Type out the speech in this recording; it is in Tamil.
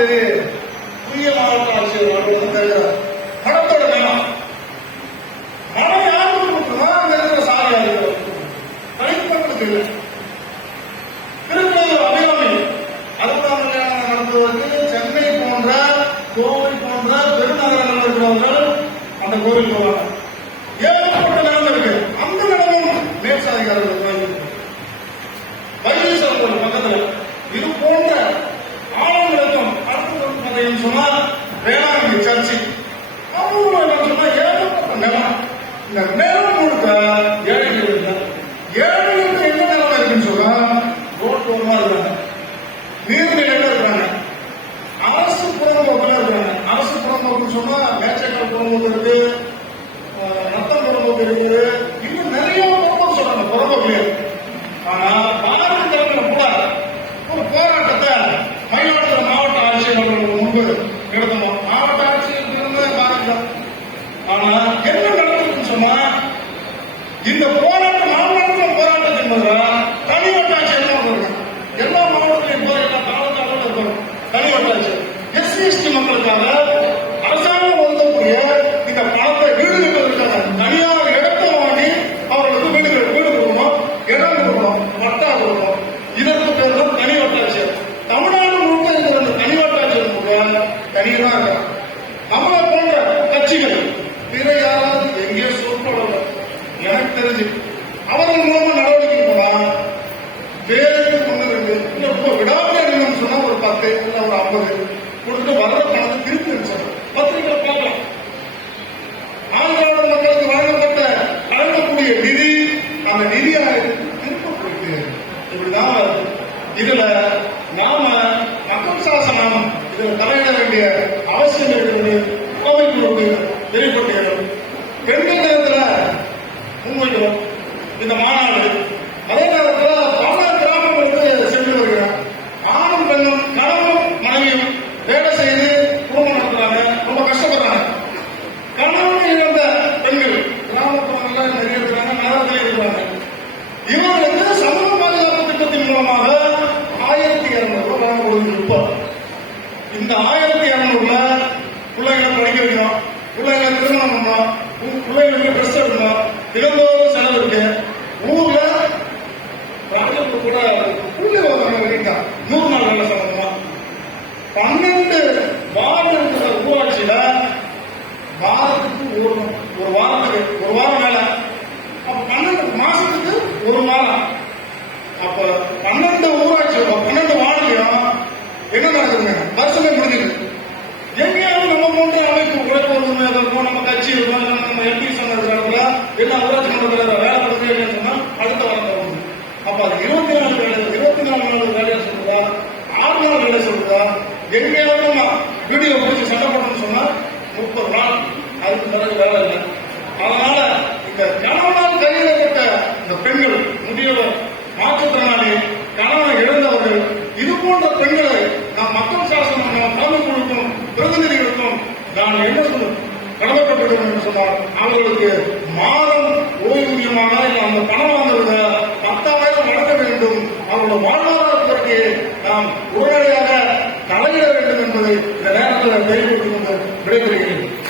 தேதி புதிய மாவட்ட ஆட்சியர் அலுவலகம் தெரிகிறது பணத்தோட நிலம் பணம் யாருக்கு கொடுக்கணுமா அங்க இருக்கிற சாலை சாலையாளர்கள் தனிப்பட்டது இல்லை. திருப்பூர் அபிராமி அதுதான் கல்யாணம் நடத்துவதற்கு சென்னை போன்ற கோவை போன்ற பெருநகரங்கள் இருக்கிறவர்கள் அந்த கோவில் போவாங்க ஏன் இருக்குது இருக்கு அஹ், ரத்தம் புறம்போக்கு இருக்குது இன்னும் நிறைய குடும்பம் சொல்றாங்க புறம்போக்குலயே ஆனா பாரதிய தலைமையில கூட ஒரு போராட்டத்தை மயிலாடுதுறை மாவட்ட ஆட்சியர் அவர்களுக்கு முன்பு நடத்தணும். மாவட்ட ஆட்சியர் இருந்ததே பாருங்க. ஆனா என்ன நடக்குதுன்னு சொன்னா இந்த போராட்டம் இதுல நாம மக்கள் சாசனம் இதுல தலையிட வேண்டிய அவசியம் இருக்கிறது. கோவைக்கு தெரியப்படுகிறது ரெண்டு நேரத்துல முன்வைக்கிறோம். இந்த மாநாடு. அதே நேரத்தில் பல கிராமங்களுக்கு சென்று வருகிறோம் ஆணும் பெண்ணும் கணவனும் மனைவியும் வேலை செய்து குடும்பம் நடத்துறாங்க. ரொம்ப கஷ்டப்படுறாங்க. கணவன் இழந்த பெண்கள் கிராமப்புறங்கள்ல நிறைய இருக்கிறாங்க நேரத்தில் இருக்கிறாங்க. இவர்களுக்கு இந்த ஆயிரத்தி இருநூறுல பிள்ளைங்களை படிக்க வைக்கணும். பிள்ளைங்களை திருமணம் பண்ணணும். உ- பிள்ளைங்களுக்கு ட்ரெஸ் எடுக்கணும். தினந்தோறும் செலவு இருக்கு. ஊர்ல ராஜபுரம் கூட கூலி வாங்க நூறு நாள் வேலை சம்பந்தமா பன்னெண்டு வார்டு இருக்கிற ஊராட்சியில வாரத்துக்கு ஒரு ஒரு வாரத்துக்கு ஒரு வாரம் வேலை. பன்னெண்டு மாசத்துக்கு ஒரு வாரம் அப்ப பன்னெண்டு எங்கே எங்கேயாவது நம்ம வீடியோ பிடிச்சி சண்டை போடணும்னு சொன்னா முப்பது நாள் அதுக்கு பிறகு வேலை இல்லை. அதனால இந்த கணவனால் கைவிடப்பட்ட இந்த பெண்கள் முதியவர் மாற்றுத்திறனாளி கணவனை இழந்தவர்கள் இது போன்ற பெண்களை நாம் மக்கள் சாசனம் நாம் தலைமை குழுக்கும் பிரதிநிதிகளுக்கும் நான் என்ன சொல்ல கடமைப்பட்டிருக்கிறோம் என்று சொன்னால் அவர்களுக்கு மாதம் ஓய்வூதியமாக இல்லை அந்த பணம் வாங்குறத பத்தாயிரம் வழங்க வேண்டும். அவர்களோட வாழ்வாதாரத்திற்கு நாம் உடனடியாக இந்த நேரத்தில் தெரிவித்துக் கொண்டு விடைபெறுகிறேன்.